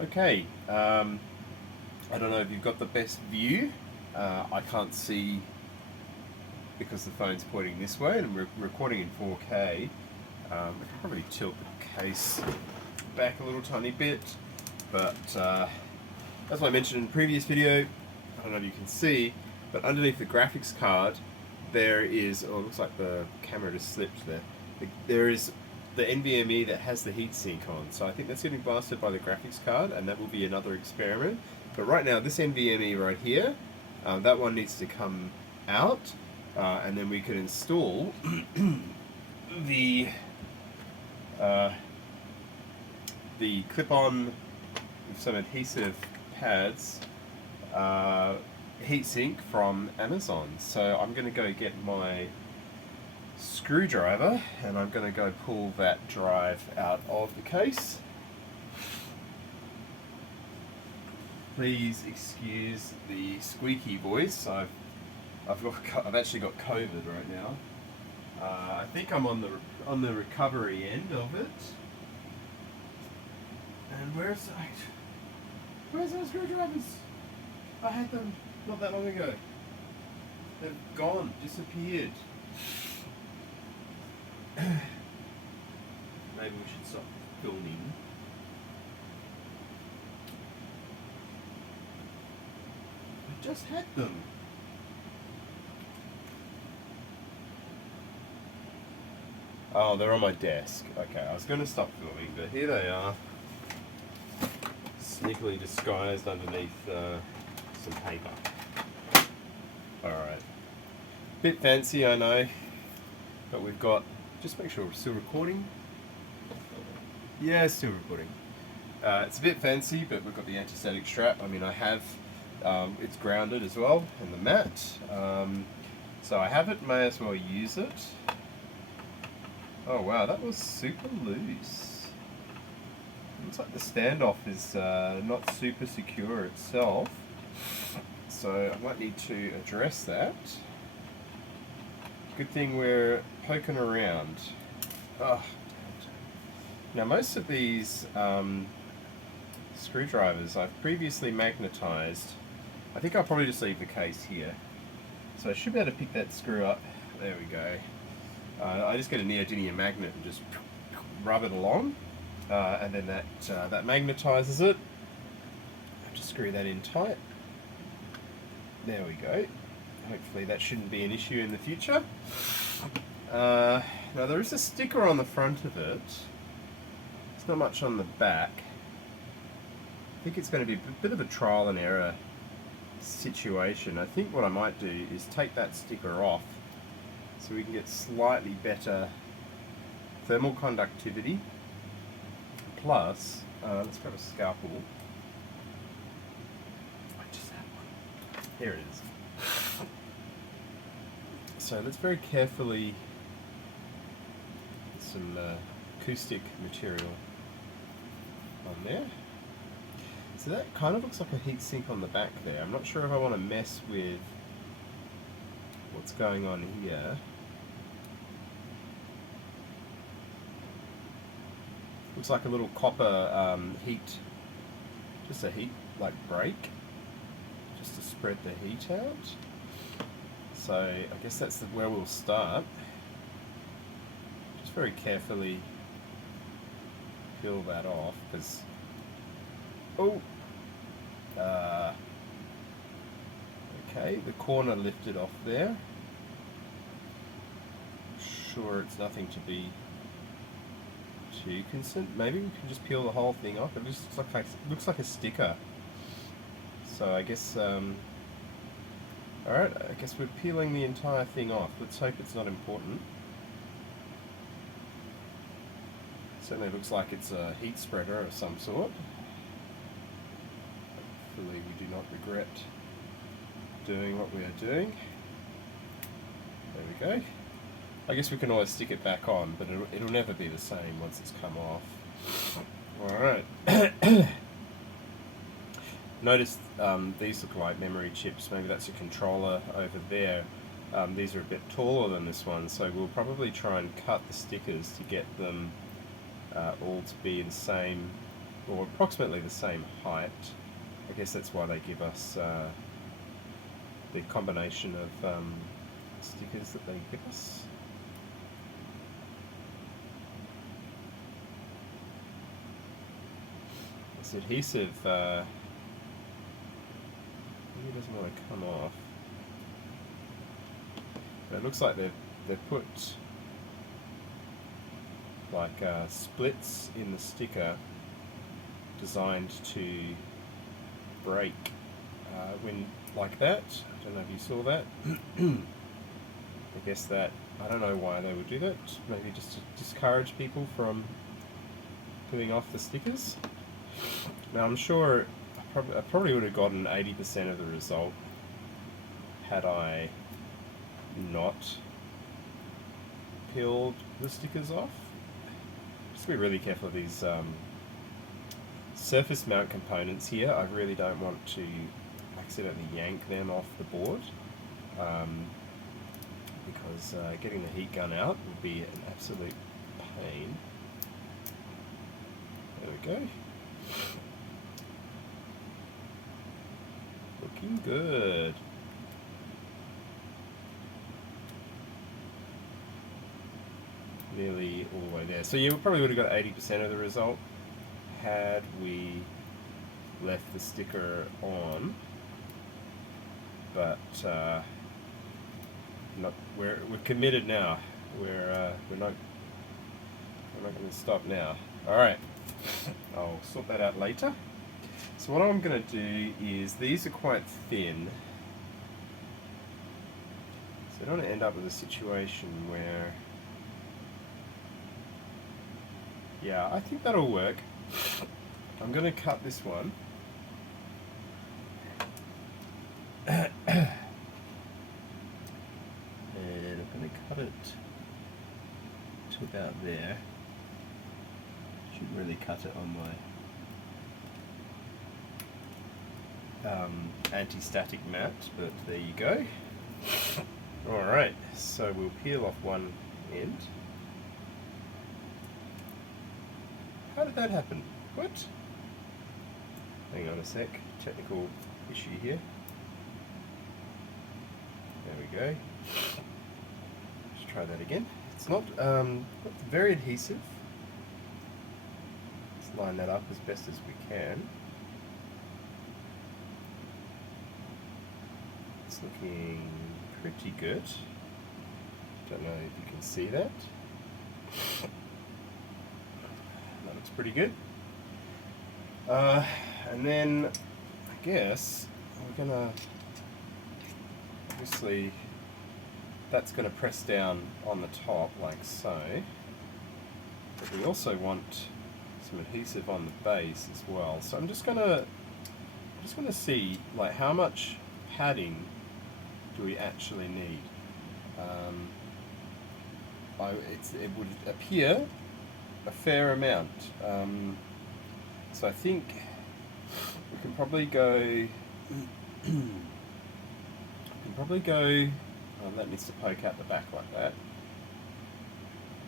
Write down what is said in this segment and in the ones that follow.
Okay, I don't know if you've got the best view. I can't see because the phone's pointing this way and we're recording in 4K. I can probably tilt the case back a little tiny bit, but as I mentioned in the previous video, I don't know if you can see, but underneath the graphics card there is, oh, it looks like the camera just slipped there. There is the NVMe that has the heatsink on, so I think that's getting blasted by the graphics card, and that will be another experiment. But right now, this NVMe right here, that one needs to come out, and then we can install the uh, the clip-on with some adhesive pads heatsink from Amazon. So I'm going to go get my screwdriver and I'm going to go pull that drive out of the case. Please excuse the squeaky voice. I've actually got COVID right now. I think I'm on the recovery end of it. And where's those screwdrivers? I had them not that long ago. They've gone, disappeared. Maybe we should stop filming. I just had them. Oh, they're on my desk. Okay, I was going to stop filming, but here they are. Sneakily disguised underneath some paper. Alright. Bit fancy, I know. But we've got... Just make sure we're still recording. Yeah, still recording. It's a bit fancy, but we've got the anti-static strap. I mean, I have... it's grounded as well, and the mat. So I have it, may as well use it. Oh wow, that was super loose. Looks like the standoff is not super secure itself. So I might need to address that. Good thing we're poking around. Oh, now most of these screwdrivers I've previously magnetized. I think I'll probably just leave the case here. So I should be able to pick that screw up. There we go. I just get a neodymium magnet and just rub it along, and then that magnetizes it. I have to screw that in tight. There we go. Hopefully that shouldn't be an issue in the future. Now there is a sticker on the front of it. There's not much on the back. I think it's going to be a bit of a trial and error situation. I think what I might do is take that sticker off so we can get slightly better thermal conductivity. Plus, let's grab a scalpel. I just had one. Here it is. So let's very carefully put some acoustic material on there. So that kind of looks like a heatsink on the back there. I'm not sure if I want to mess with what's going on here. Looks like a little copper heat, just a heat like break, just to spread the heat out. So I guess that's where we'll start. Just very carefully peel that off, because okay, the corner lifted off there. Sure, it's nothing to be too concerned. Maybe we can just peel the whole thing off. It just looks like a sticker. So I guess alright, I guess we're peeling the entire thing off. Let's hope it's not important. Certainly looks like it's a heat spreader of some sort. Hopefully we do not regret doing what we are doing. There we go. I guess we can always stick it back on, but it'll never be the same once it's come off. Alright. Notice these look like memory chips. Maybe that's a controller over there. These are a bit taller than this one, so we'll probably try and cut the stickers to get them all to be in the same or approximately the same height. I guess that's why they give us the combination of stickers that they give us. This adhesive really doesn't want to come off. But it looks like they've put like splits in the sticker designed to break when like that. I don't know if you saw that. I guess that, I don't know why they would do that, maybe just to discourage people from pulling off the stickers. Now I'm sure I probably would have gotten 80% of the result had I not peeled the stickers off. Just be really careful of these surface mount components here. I really don't want to accidentally yank them off the board, because getting the heat gun out would be an absolute pain. There we go. Looking good. Nearly all the way there. So you probably would have got 80% of the result had we left the sticker on, but we're committed now. We're not going to stop now. All right, I'll sort that out later. So what I'm going to do is, these are quite thin, so I don't want to end up with a situation where, yeah, I think that'll work. I'm going to cut this one. And I'm going to cut it to about there. Shouldn't really cut it on my anti-static mat, but there you go. Alright, so we'll peel off one end. How did that happen? What? Hang on a sec, technical issue here. There we go. Let's try that again. It's not very adhesive. Let's line that up as best as we can. It's looking pretty good. Don't know if you can see that. That looks pretty good. And then I guess we're gonna, obviously that's gonna press down on the top like so, but we also want some adhesive on the base as well. So I'm just gonna see like how much padding do we actually need. It would appear a fair amount. So I think we can probably go. Oh, that needs to poke out the back like that.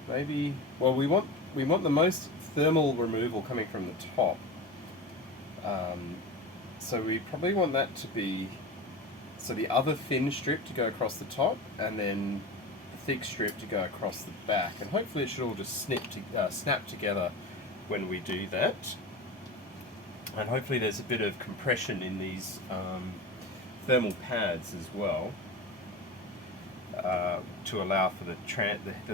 Maybe. Well, we want the most thermal removal coming from the top. So we probably want that to be. So the other thin strip to go across the top, and then the thick strip to go across the back, and hopefully it should all just snap together when we do that. And hopefully there's a bit of compression in these thermal pads as well, to allow for the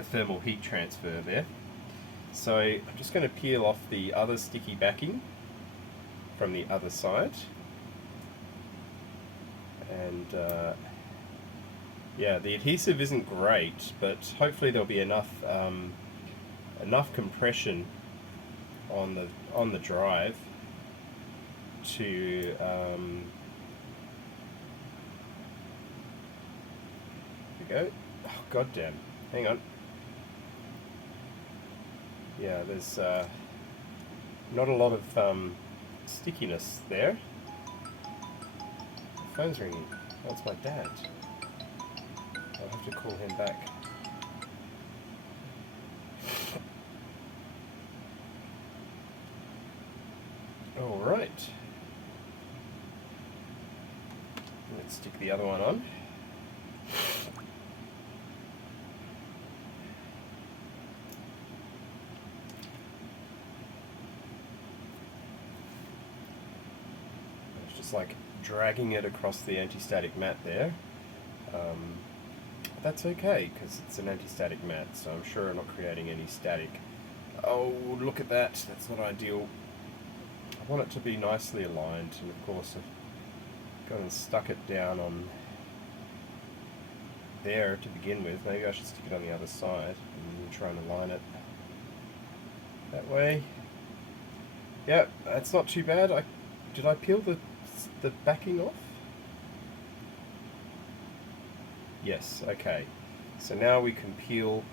thermal heat transfer there. So I'm just going to peel off the other sticky backing from the other side. And yeah, the adhesive isn't great, but hopefully there'll be enough compression on the drive to there we go. Oh, goddamn! Hang on. Yeah, there's not a lot of stickiness there. The phone's ringing. Oh, it's my dad. I'll have to call him back. All right. Let's stick the other one on. It's just like dragging it across the anti-static mat there. That's okay because it's an anti-static mat, so I'm sure I'm not creating any static. Oh, look at that. That's not ideal. I want it to be nicely aligned, and of course I've gone and stuck it down on there to begin with. Maybe I should stick it on the other side and try and align it that way. Yep, that's not too bad. Did I peel the backing off? Yes, okay. So now we can peel.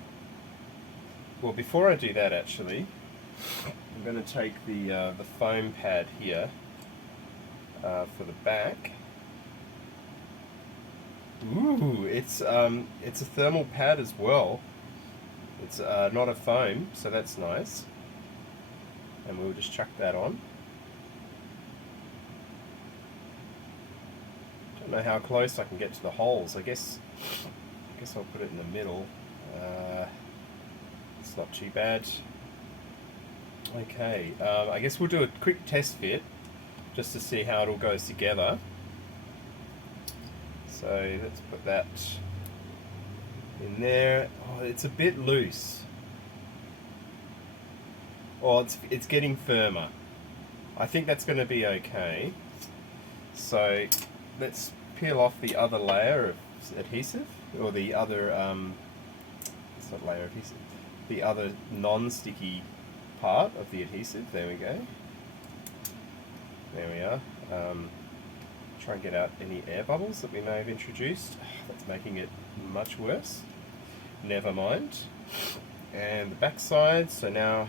Well, before I do that, actually, I'm going to take the foam pad here for the back. Ooh, it's a thermal pad as well. It's not a foam, so that's nice. And we'll just chuck that on. Don't know how close I can get to the holes. I guess I'll put it in the middle. It's not too bad. Okay, I guess we'll do a quick test fit just to see how it all goes together. So let's put that in there. Oh, it's a bit loose. Oh, it's getting firmer. I think that's going to be okay. So let's peel off the other layer of adhesive, or the other, it's not layer adhesive, the other non-sticky part of the adhesive. There we go. There we are. Try and get out any air bubbles that we may have introduced. That's making it much worse. Never mind. And the back side, so now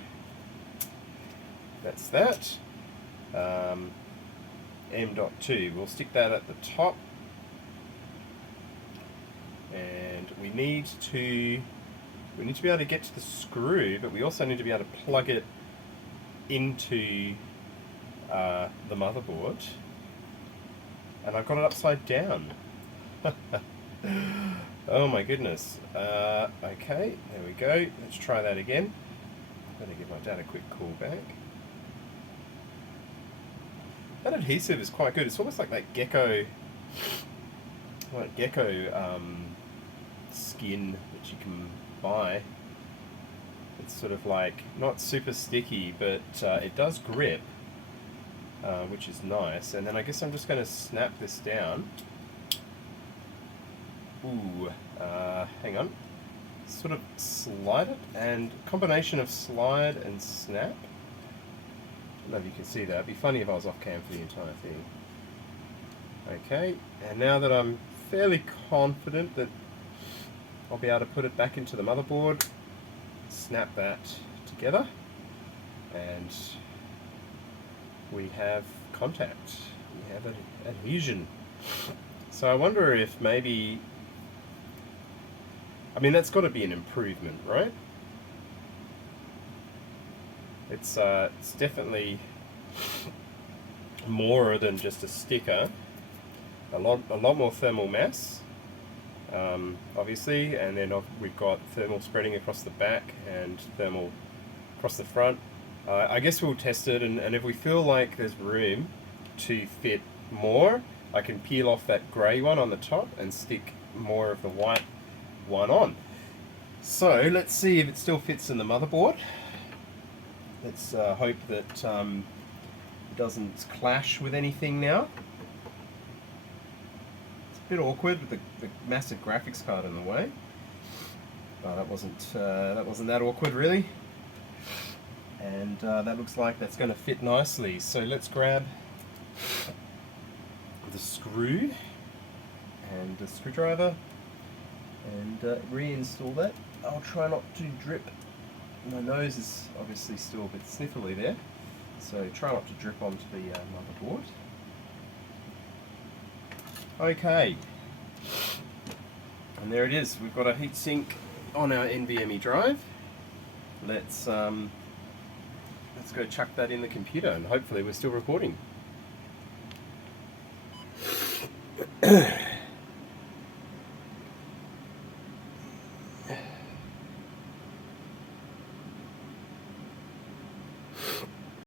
that's that. M.2, we'll stick that at the top. And we need to be able to get to the screw, but we also need to be able to plug it into the motherboard. And I've got it upside down. Oh my goodness. Okay, there we go. Let's try that again. I'm going to give my dad a quick call back. That adhesive is quite good. It's almost like that gecko skin that you can buy. It's sort of like not super sticky, but it does grip, which is nice. And then I guess I'm just going to snap this down. Ooh, hang on. Sort of slide it, and combination of slide and snap. I don't know if you can see that. It'd be funny if I was off cam for the entire thing. Okay, and now that I'm fairly confident that I'll be able to put it back into the motherboard, snap that together, and we have contact. We have adhesion. So I wonder if maybe, I mean, that's got to be an improvement, right? It's definitely more than just a sticker. A lot more thermal mass, obviously, and then we've got thermal spreading across the back and thermal across the front. I guess we'll test it, and if we feel like there's room to fit more, I can peel off that grey one on the top and stick more of the white one on. So let's see if it still fits in the motherboard. Let's hope that it doesn't clash with anything now. It's a bit awkward with the massive graphics card in the way. Oh, that wasn't that awkward really. And that looks like that's going to fit nicely. So let's grab the screw and the screwdriver and reinstall that. I'll try not to drip. My nose is obviously still a bit sniffly there, so try not to drip onto the motherboard. Okay, and there it is. We've got a heatsink on our NVMe drive. Let's let's go chuck that in the computer, and hopefully we're still recording.